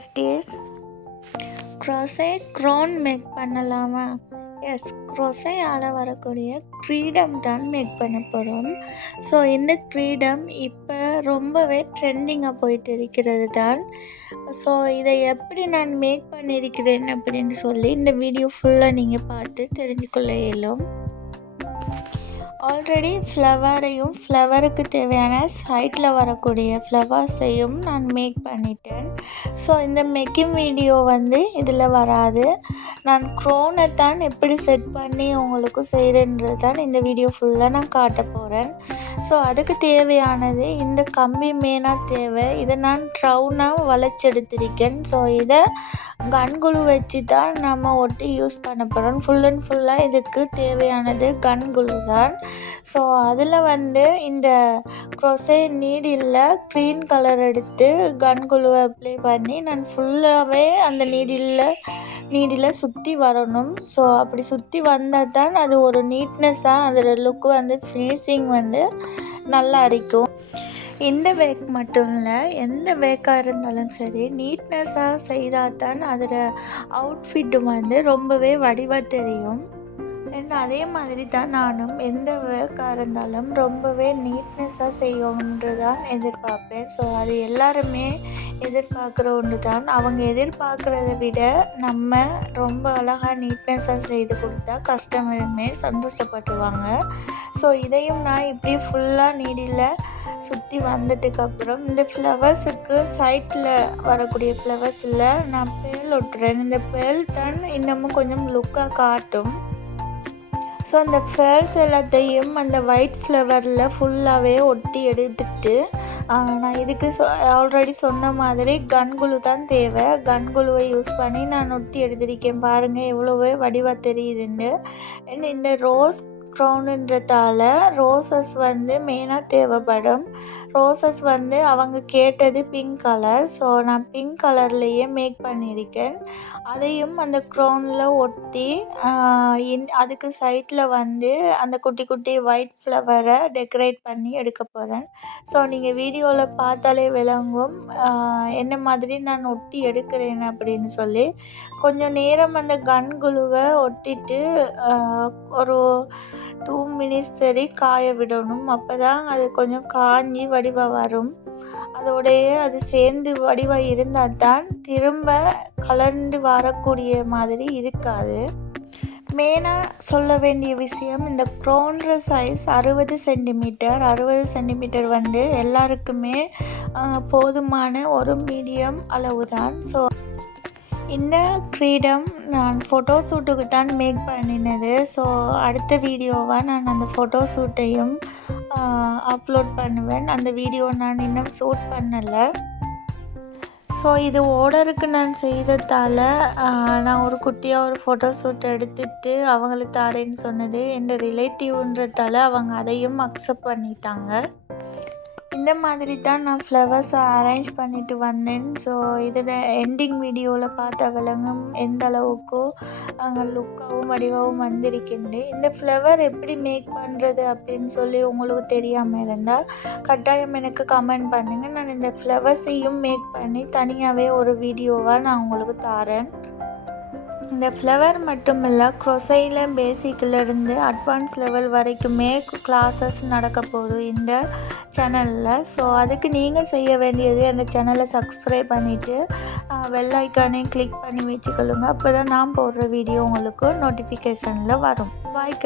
besties. crochet crown make பண்ணலாமா? S, crochet வரக்கூடிய க்ரீடம் தான் மேக் பண்ண போகிறோம். ஸோ இந்த க்ரீடம் இப்போ ரொம்பவே ட்ரெண்டிங்காக போயிட்டு இருக்கிறது தான். ஸோ இதை எப்படி நான் மேக் பண்ணியிருக்கிறேன் அப்படின்னு சொல்லி இந்த வீடியோ ஃபுல்லாக நீங்கள் பார்த்து தெரிஞ்சுக்கொள்ள இயலும். ஆல்ரெடி ஃப்ளவரையும் ஃப்ளவருக்கு தேவையான சைட்டில் வரக்கூடிய ஃப்ளவர்ஸையும் நான் மேக் பண்ணிட்டேன். ஸோ இந்த மேக்கிங் வீடியோ இதில் வராது. நான் க்ரோனை தான் எப்படி செட் பண்ணி உங்களுக்கு செய்கிறேன்றது தான் இந்த வீடியோ ஃபுல்லாக நான் காட்ட போகிறேன். ஸோ அதுக்கு தேவையானது இந்த கம்பி மேனாக தேவை. இதை நான் ரவுண்டாக வளைச்செடுத்திருக்கேன். ஸோ இதை கன்குழு வச்சு தான் நம்ம ஒட்டி யூஸ் பண்ண போகிறோம். ஃபுல் அண்ட் ஃபுல்லாக இதுக்கு தேவையானது கன்குழு தான். ஸோ அதில் இந்த crochet நீடில் க்ரீன் கலர் எடுத்து கன்குழுவை அப்ளை பண்ணி நான் ஃபுல்லாகவே அந்த நீடில் சுற்றி வரணும். ஸோ அப்படி சுற்றி வந்தால் தான் அது ஒரு நீட்னஸாக அதோட லுக்கு ஃபினிஷிங் நல்லா இருக்கும். இந்த வேக் மட்டும் இல்லை, எந்த வேக்காக இருந்தாலும் சரி நீட்னஸாக செய்தால் தான் அதோட அவுட்ஃபிட்டு ரொம்பவே வடிவாக தெரியும். அதே மாதிரி தான் நானும் எந்த வேக்காக இருந்தாலும் ரொம்பவே நீட்னஸாக செய்யணுன்று தான் எதிர்பார்ப்பேன். ஸோ அது எல்லாருமே எதிர்பார்க்குற ஒன்று தான். அவங்க எதிர்பார்க்குறத விட நம்ம ரொம்ப அழகாக நீட்னஸாக செய்து கொடுத்தா கஸ்டமருமே சந்தோஷப்பட்டுவாங்க. ஸோ இதையும் நான் இப்படி ஃபுல்லாக நீடில் சுற்றி வந்ததுக்கப்புறம் இந்த ஃப்ளவர்ஸுக்கு சைட்டில் வரக்கூடிய ஃப்ளவர்ஸில் நான் பேல் ஒட்டுறேன். இந்த பேல் தான் இன்னமும் கொஞ்சம் லுக்காக காட்டும். ஸோ அந்த பேர்ல்ஸ் எல்லாத்தையும் அந்த ஒயிட் ஃப்ளவரில் ஃபுல்லாகவே ஒட்டி எடுத்துட்டு நான் இதுக்கு ஆல்ரெடி சொன்ன மாதிரி கன்குழு தான் தேவை. கன்குழுவை யூஸ் பண்ணி நான் ஒட்டி எடுத்திருக்கேன். பாருங்கள் எவ்வளோவே வடிவாக தெரியுதுன்னு. இந்த ரோஸ் க்ரௌனுன்றதால ரோசஸ் மெயினாக தேவைப்படும். ரோசஸ் அவங்க கேட்டது பிங்க் கலர். ஸோ நான் பிங்க் கலர்லேயே மேக் பண்ணியிருக்கேன். அதையும் அந்த க்ரௌனில் ஒட்டி அதுக்கு சைட்டில் அந்த குட்டி குட்டி ஒயிட் ஃப்ளவரை டெக்கரேட் பண்ணி எடுக்க போகிறேன். ஸோ நீங்கள் வீடியோவில் பார்த்தாலே விளங்கும் என்ன மாதிரி நான் ஒட்டி எடுக்கிறேன் அப்படின்னு சொல்லி. கொஞ்சம் நேரம் அந்த கன்குழுவை ஒட்டிட்டு ஒரு 2 மினிட்ஸ் சரி காய விடணும். அப்போ தான் அது கொஞ்சம் காஞ்சி வடிவாக வரும். அதோடையே அது சேர்ந்து வடிவாக இருந்தால் தான் திரும்ப கலந்து வரக்கூடிய மாதிரி இருக்காது. மெயினாக சொல்ல வேண்டிய விஷயம், இந்த க்ரோன்ற சைஸ் 60 சென்டிமீட்டர். 60 சென்டிமீட்டர் எல்லாருக்குமே போதுமான ஒரு மீடியம் அளவு தான். ஸோ இந்த க்ரீடம் நான் ஃபோட்டோ ஷூட்டுக்கு தான் மேக் பண்ணினது. ஸோ அடுத்த வீடியோவாக நான் அந்த ஃபோட்டோ ஷூட்டையும் அப்லோட் பண்ணுவேன். அந்த வீடியோ நான் இன்னும் ஷூட் பண்ணலை. ஸோ இது ஆர்டருக்கு நான் செய்ததால் நான் ஒரு குட்டியாக ஒரு ஃபோட்டோ ஷூட் எடுத்துகிட்டு அவங்களுக்கு தாரேன்னு சொன்னது என் ரிலேட்டிவ்ன்றதால அவங்க அதையும் அக்செப்ட் பண்ணிட்டாங்க. இந்த மாதிரி தான் நான் ஃப்ளவர்ஸை அரேஞ்ச் பண்ணிட்டு வந்தேன். ஸோ இதில் எண்டிங் வீடியோவில் பார்த்த விலங்கும் எந்த அளவுக்கு லுக்காகவும் வடிவாகவும் வந்திருக்கின்ற. இந்த ஃப்ளவர் எப்படி மேக் பண்ணுறது அப்படின்னு சொல்லி உங்களுக்கு தெரியாமல் இருந்தால் கட்டாயம் எனக்கு கமெண்ட் பண்ணுங்கள். நான் இந்த ஃப்ளவர்ஸையும் மேக் பண்ணி தனியாகவே ஒரு வீடியோவாக நான் உங்களுக்கு தாரேன். இந்த ஃப்ளவர் மட்டும் இல்லை, crochetல பேசிக்கிலேருந்து அட்வான்ஸ் லெவல் வரைக்குமே கிளாஸஸ் நடக்க போகுது இந்த சேனலில். ஸோ அதுக்கு நீங்கள் செய்ய வேண்டியது அந்த சேனலை சப்ஸ்கிரைப் பண்ணிவிட்டு பெல் ஐக்கானையும் கிளிக் பண்ணி வச்சுக்கொள்ளுங்க. அப்போ தான் நான் போடுற வீடியோ உங்களுக்கு நோட்டிஃபிகேஷனில் வரும். பாய்.